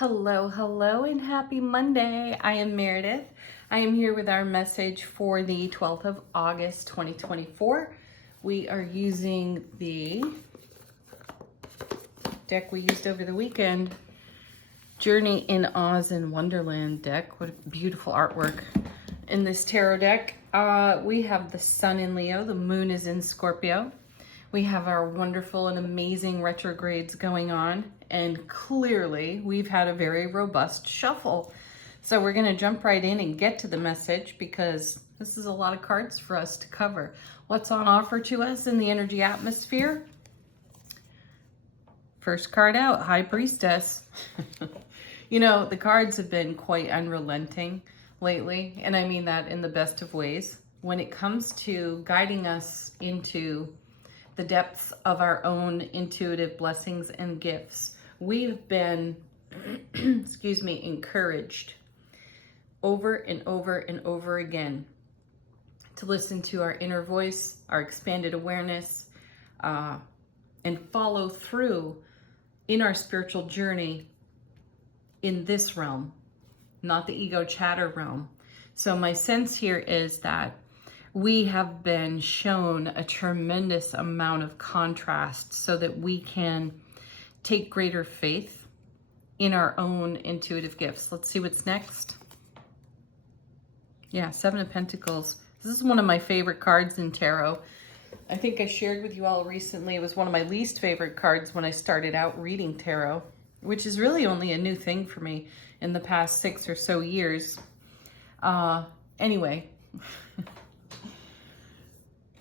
Hello, hello, and happy Monday. I am Meredith. I am here with our message for the 12th of August, 2024. We are using the deck we used over the weekend, Journey in Oz and Wonderland deck. What beautiful artwork in this tarot deck. We have the Sun in Leo, the Moon is in Scorpio. We have our wonderful and amazing retrogrades going on, and clearly we've had a very robust shuffle. So we're going to jump right in and get to the message because this is a lot of cards for us to cover. What's on offer to us in the energy atmosphere? First card out, High Priestess. You know, the cards have been quite unrelenting lately, and I mean that in the best of ways. When it comes to guiding us into the depths of our own intuitive blessings and gifts, we've been, encouraged over and over and over again to listen to our inner voice, our expanded awareness, and follow through in our spiritual journey in this realm, not the ego chatter realm. So my sense here is that we have been shown a tremendous amount of contrast so that we can take greater faith in our own intuitive gifts. Let's see what's next. Yeah, Seven of Pentacles. This is one of my favorite cards in tarot. I think I shared with you all recently, it was one of my least favorite cards when I started out reading tarot, which is really only a new thing for me in the past 6 or so years. Anyway.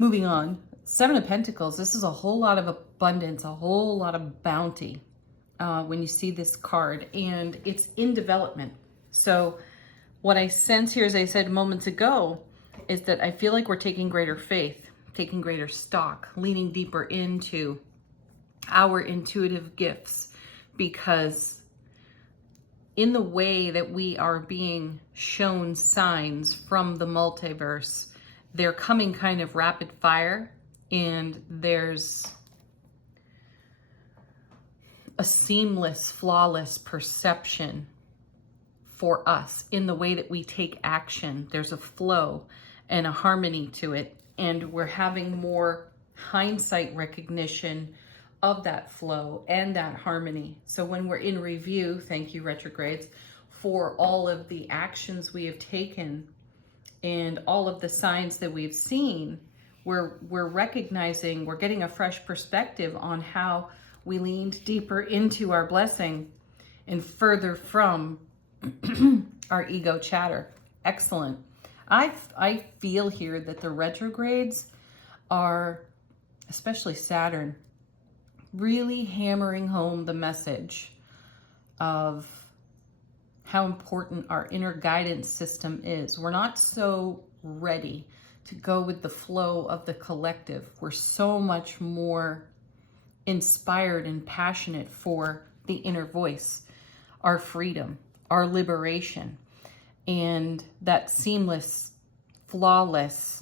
Moving on, Seven of Pentacles. This is a whole lot of abundance, a whole lot of bounty when you see this card, and it's in development. So what I sense here, as I said moments ago, is that I feel like we're taking greater faith, taking greater stock, leaning deeper into our intuitive gifts, because in the way that we are being shown signs from the multiverse, they're coming kind of rapid fire, and there's a seamless, flawless perception for us in the way that we take action. There's a flow and a harmony to it, and we're having more hindsight recognition of that flow and that harmony. So when we're in review, thank you retrogrades, for all of the actions we have taken and all of the signs that we've seen, we're recognizing, we're getting a fresh perspective on how we leaned deeper into our blessing and further from our ego chatter. Excellent. I feel here that the retrogrades are, especially Saturn, really hammering home the message of how important our inner guidance system is. We're not so ready to go with the flow of the collective. We're so much more inspired and passionate for the inner voice, our freedom, our liberation, and that seamless, flawless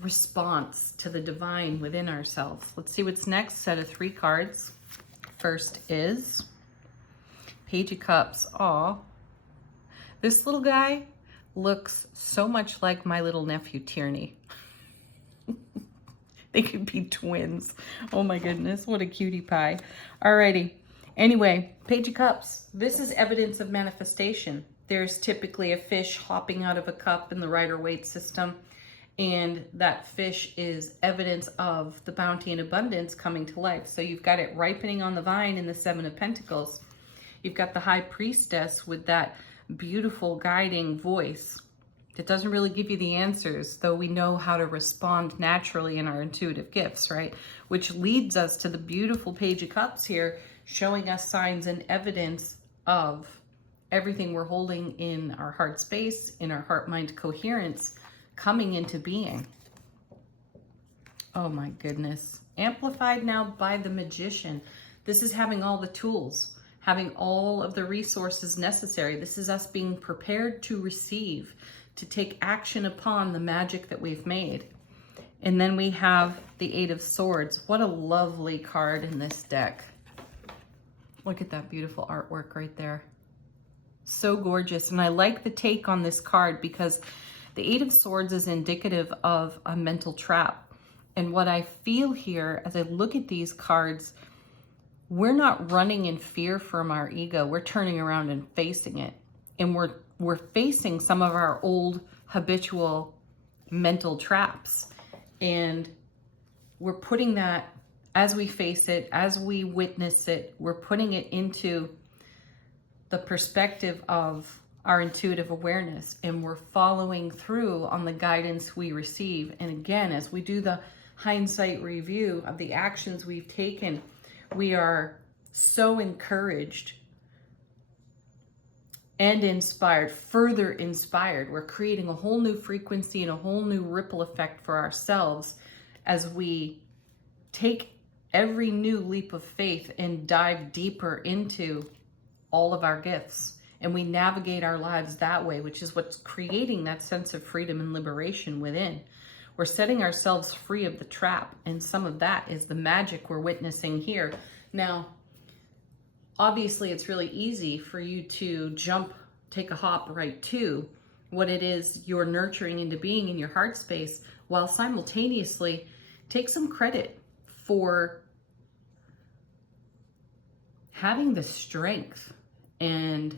response to the divine within ourselves. Let's see what's next. Set of 3 cards. First is Page of Cups. Aw. This little guy looks so much like my little nephew, Tierney. They could be twins. Oh my goodness, what a cutie pie. Alrighty. Anyway, Page of Cups. This is evidence of manifestation. There's typically a fish hopping out of a cup in the Rider-Waite system, and that fish is evidence of the bounty and abundance coming to life. So you've got it ripening on the vine in the Seven of Pentacles. You've got the High Priestess with that beautiful guiding voice that doesn't really give you the answers, though we know how to respond naturally in our intuitive gifts, right? Which leads us to the beautiful Page of Cups here, showing us signs and evidence of everything we're holding in our heart space, in our heart-mind coherence, coming into being. Oh my goodness. Amplified now by the Magician. This is having all the tools, having all of the resources necessary. This is us being prepared to receive, to take action upon the magic that we've made. And then we have the Eight of Swords. What a lovely card in this deck. Look at that beautiful artwork right there. So gorgeous. And I like the take on this card because the Eight of Swords is indicative of a mental trap. And what I feel here as I look at these cards, we're not running in fear from our ego. We're turning around and facing it. And we're facing some of our old habitual mental traps. And we're putting that, as we face it, as we witness it, we're putting it into the perspective of our intuitive awareness, and we're following through on the guidance we receive. And again, as we do the hindsight review of the actions we've taken, we are so encouraged and inspired, further inspired. We're creating a whole new frequency and a whole new ripple effect for ourselves as we take every new leap of faith and dive deeper into all of our gifts. And we navigate our lives that way, which is what's creating that sense of freedom and liberation within. We're setting ourselves free of the trap, and some of that is the magic we're witnessing here. Now, obviously, it's really easy for you to take a hop right to what it is you're nurturing into being in your heart space, while simultaneously take some credit for having the strength and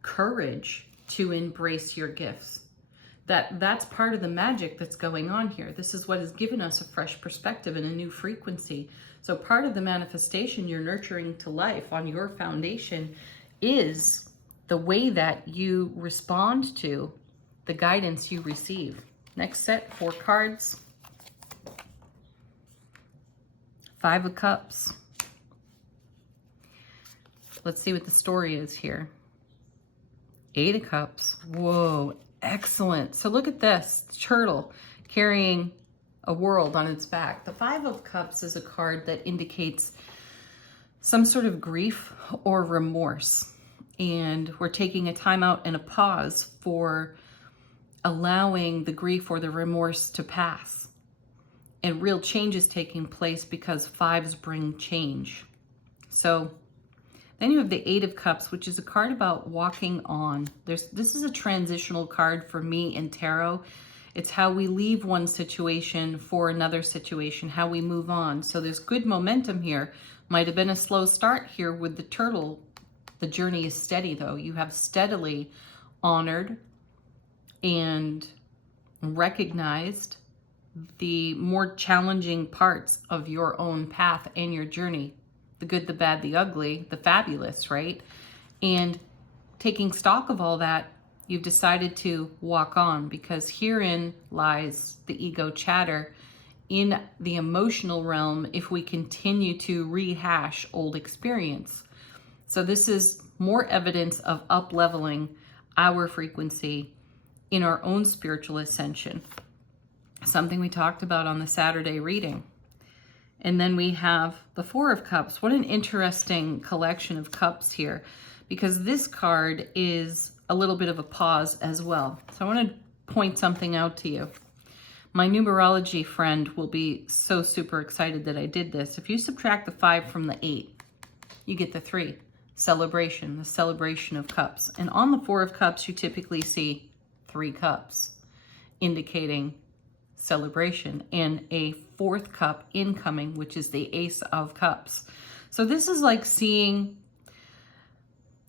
courage to embrace your gifts. That's part of the magic that's going on here. This is what has given us a fresh perspective and a new frequency. So part of the manifestation you're nurturing to life on your foundation is the way that you respond to the guidance you receive. Next set, 4 cards. 5 of Cups. Let's see what the story is here. 8 of Cups. Whoa, excellent. So look at this turtle carrying a world on its back. The 5 of Cups is a card that indicates some sort of grief or remorse. And we're taking a time out and a pause for allowing the grief or the remorse to pass. And real change is taking place because 5s bring change. So then you have the 8 of Cups, which is a card about walking on. This is a transitional card for me in tarot. It's how we leave one situation for another situation, how we move on. So there's good momentum here. Might have been a slow start here with the turtle. The journey is steady, though. You have steadily honored and recognized the more challenging parts of your own path and your journey. The good, the bad, the ugly, the fabulous, right? And taking stock of all that, you've decided to walk on, because herein lies the ego chatter in the emotional realm if we continue to rehash old experience. So this is more evidence of up-leveling our frequency in our own spiritual ascension. Something we talked about on the Saturday reading. And then we have the 4 of Cups. What an interesting collection of cups here, because this card is a little bit of a pause as well. So I want to point something out to you. My numerology friend will be so super excited that I did this. If you subtract the 5 from the 8, you get the 3. Celebration, the celebration of cups. And on the 4 of Cups, you typically see 3 cups, indicating celebration, and a 4th cup incoming, which is the Ace of Cups. So this is like seeing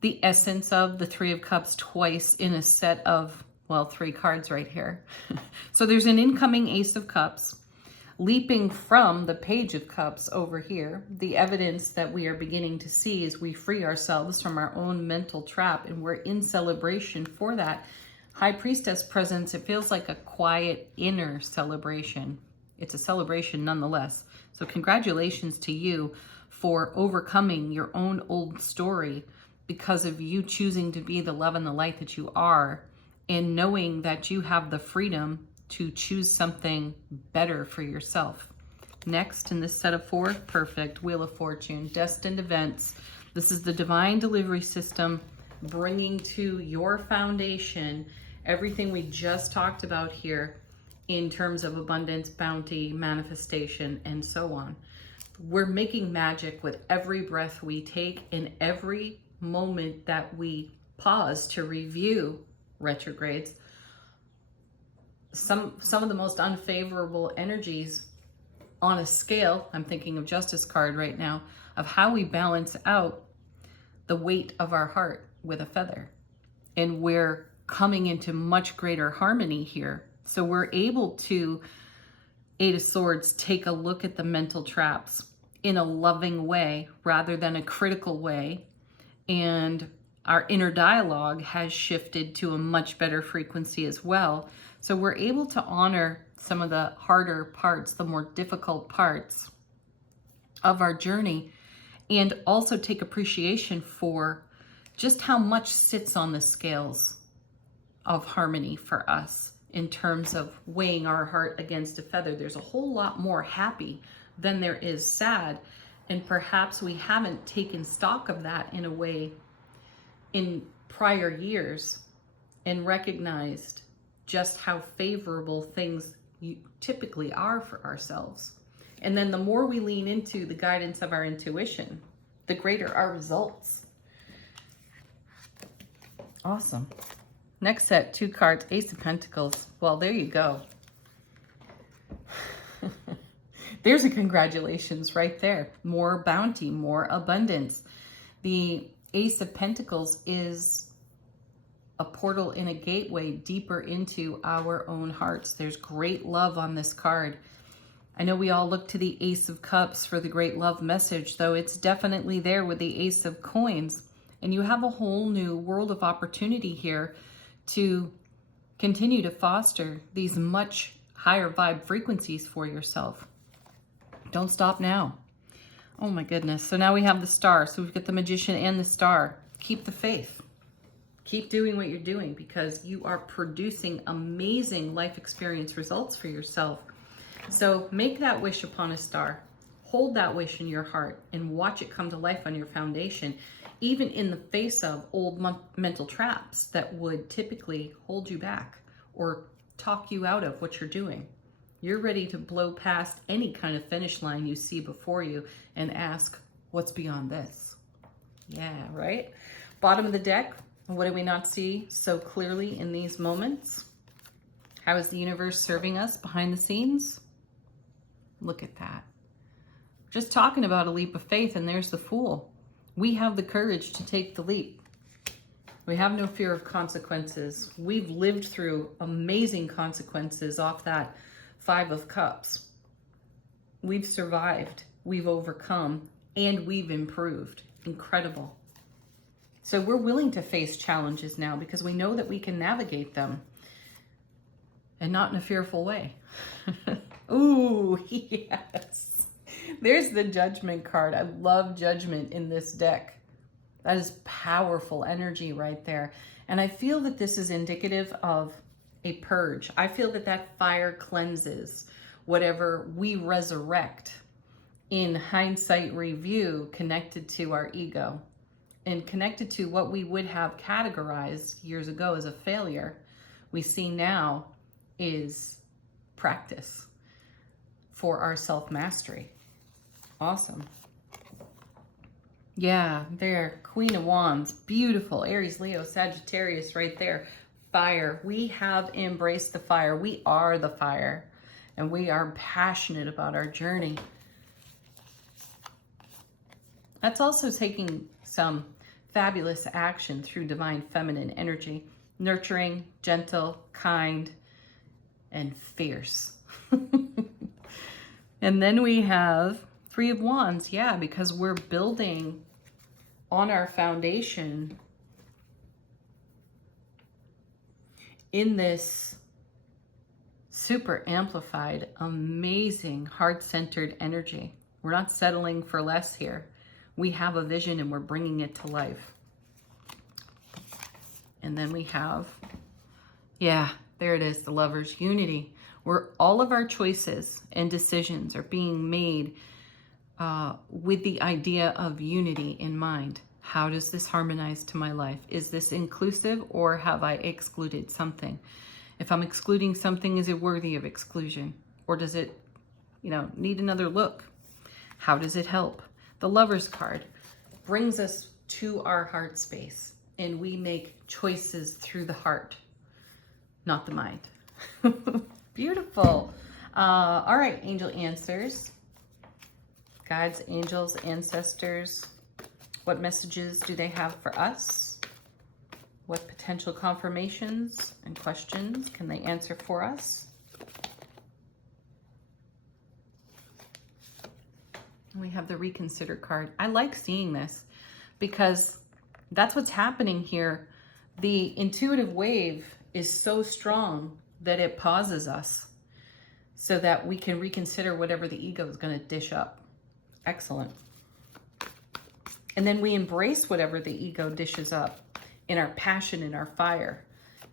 the essence of the 3 of Cups twice in a set of, well, 3 cards right here. So there's an incoming Ace of Cups leaping from the Page of Cups over here. The evidence that we are beginning to see is we free ourselves from our own mental trap, and we're in celebration for that. High Priestess presence, it feels like a quiet inner celebration. It's a celebration nonetheless. So congratulations to you for overcoming your own old story because of you choosing to be the love and the light that you are, and knowing that you have the freedom to choose something better for yourself. Next in this set of 4, perfect, Wheel of Fortune, destined events. This is the divine delivery system bringing to your foundation everything we just talked about here in terms of abundance, bounty, manifestation, and so on. We're making magic with every breath we take and every moment that we pause to review retrogrades, some of the most unfavorable energies on a scale, I'm thinking of Justice card right now, of how we balance out the weight of our heart with a feather. And we're coming into much greater harmony here. So we're able to, Eight of Swords, take a look at the mental traps in a loving way rather than a critical way. And our inner dialogue has shifted to a much better frequency as well. So we're able to honor some of the harder parts, the more difficult parts of our journey, and also take appreciation for just how much sits on the scales of harmony for us in terms of weighing our heart against a feather. There's a whole lot more happy than there is sad. And perhaps we haven't taken stock of that in a way in prior years and recognized just how favorable things typically are for ourselves. And then the more we lean into the guidance of our intuition, the greater our results. Awesome. Next set, 2 cards, Ace of Pentacles. Well, there you go. There's a congratulations right there. More bounty, more abundance. The Ace of Pentacles is a portal and a gateway deeper into our own hearts. There's great love on this card. I know we all look to the Ace of Cups for the great love message, though it's definitely there with the Ace of Coins. And you have a whole new world of opportunity here to continue to foster these much higher vibe frequencies for yourself. Don't stop now. Oh my goodness. So now we have the Star. So we've got the Magician and the Star. Keep the faith. Keep doing what you're doing because you are producing amazing life experience results for yourself. So make that wish upon a star. Hold that wish in your heart and watch it come to life on your foundation, even in the face of old mental traps that would typically hold you back or talk you out of what you're doing. You're ready to blow past any kind of finish line you see before you and ask, what's beyond this? Yeah, right? Bottom of the deck, what do we not see so clearly in these moments? How is the universe serving us behind the scenes? Look at that. Just talking about a leap of faith, and there's the Fool. We have the courage to take the leap. We have no fear of consequences. We've lived through amazing consequences off that 5 of Cups. We've survived, we've overcome, and we've improved. Incredible. So we're willing to face challenges now because we know that we can navigate them and not in a fearful way. Ooh, yes. There's the Judgment card. I love Judgment in this deck. That is powerful energy right there. And I feel that this is indicative of a purge. I feel that that fire cleanses whatever we resurrect in hindsight review connected to our ego and connected to what we would have categorized years ago as a failure. We see now is practice for our self-mastery. Awesome. Yeah, there, Queen of Wands, beautiful. Aries, Leo, Sagittarius right there. Fire. We have embraced the fire. We are the fire, and we are passionate about our journey. That's also taking some fabulous action through divine feminine energy. Nurturing, gentle, kind, and fierce. And then we have 3 of Wands. Yeah, because we're building on our foundation in this super amplified, amazing, heart-centered energy. We're not settling for less here. We have a vision and we're bringing it to life. And then we have, yeah, there it is, the Lovers, unity, where all of our choices and decisions are being made with the idea of unity in mind. How does this harmonize to my life? Is this inclusive or have I excluded something? If I'm excluding something, is it worthy of exclusion? Or does it, need another look? How does it help? The Lovers card brings us to our heart space and we make choices through the heart, not the mind. Beautiful. All right, angel answers. Guides, angels, ancestors. What messages do they have for us? What potential confirmations and questions can they answer for us? We have the reconsider card. I like seeing this because that's what's happening here. The intuitive wave is so strong that it pauses us so that we can reconsider whatever the ego is going to dish up. Excellent. And then we embrace whatever the ego dishes up in our passion, in our fire.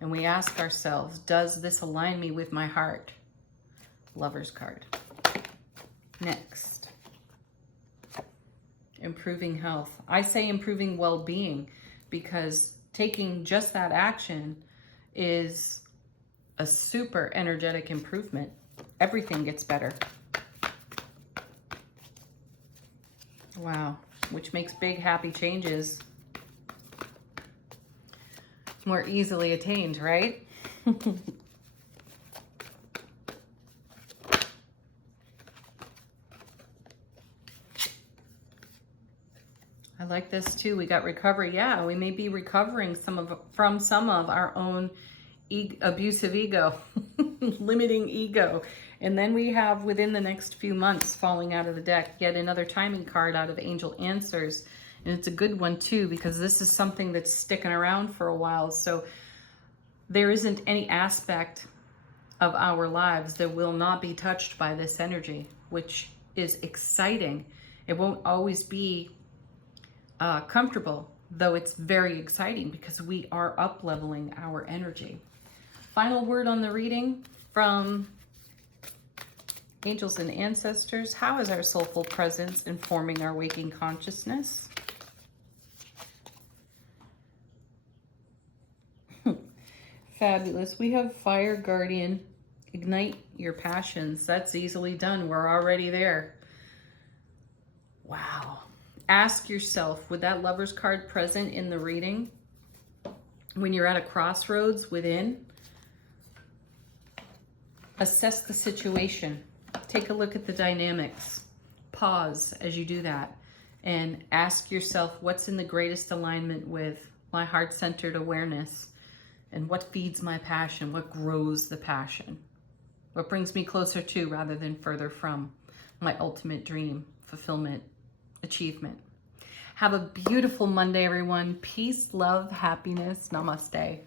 And we ask ourselves, does this align me with my heart? Lover's card. Next. Improving health. I say improving well-being because taking just that action is a super energetic improvement. Everything gets better. Wow. Which makes big, happy changes more easily attained, right? I like this too. We got recovery. Yeah, we may be recovering from some of our own abusive ego, limiting ego. And then we have, within the next few months, falling out of the deck, yet another timing card out of Angel Answers. And it's a good one too, because this is something that's sticking around for a while. So there isn't any aspect of our lives that will not be touched by this energy, which is exciting. It won't always be comfortable, though it's very exciting because we are up-leveling our energy. Final word on the reading from Angels and Ancestors. How is our soulful presence informing our waking consciousness? Fabulous. We have Fire Guardian. Ignite your passions. That's easily done. We're already there. Wow. Ask yourself, with that Lover's card present in the reading, when you're at a crossroads within, assess the situation. Take a look at the dynamics. Pause as you do that and ask yourself, what's in the greatest alignment with my heart-centered awareness? And what feeds my passion? What grows the passion? What brings me closer to, rather than further from, my ultimate dream, fulfillment, achievement? Have a beautiful Monday, everyone. Peace, love, happiness. Namaste.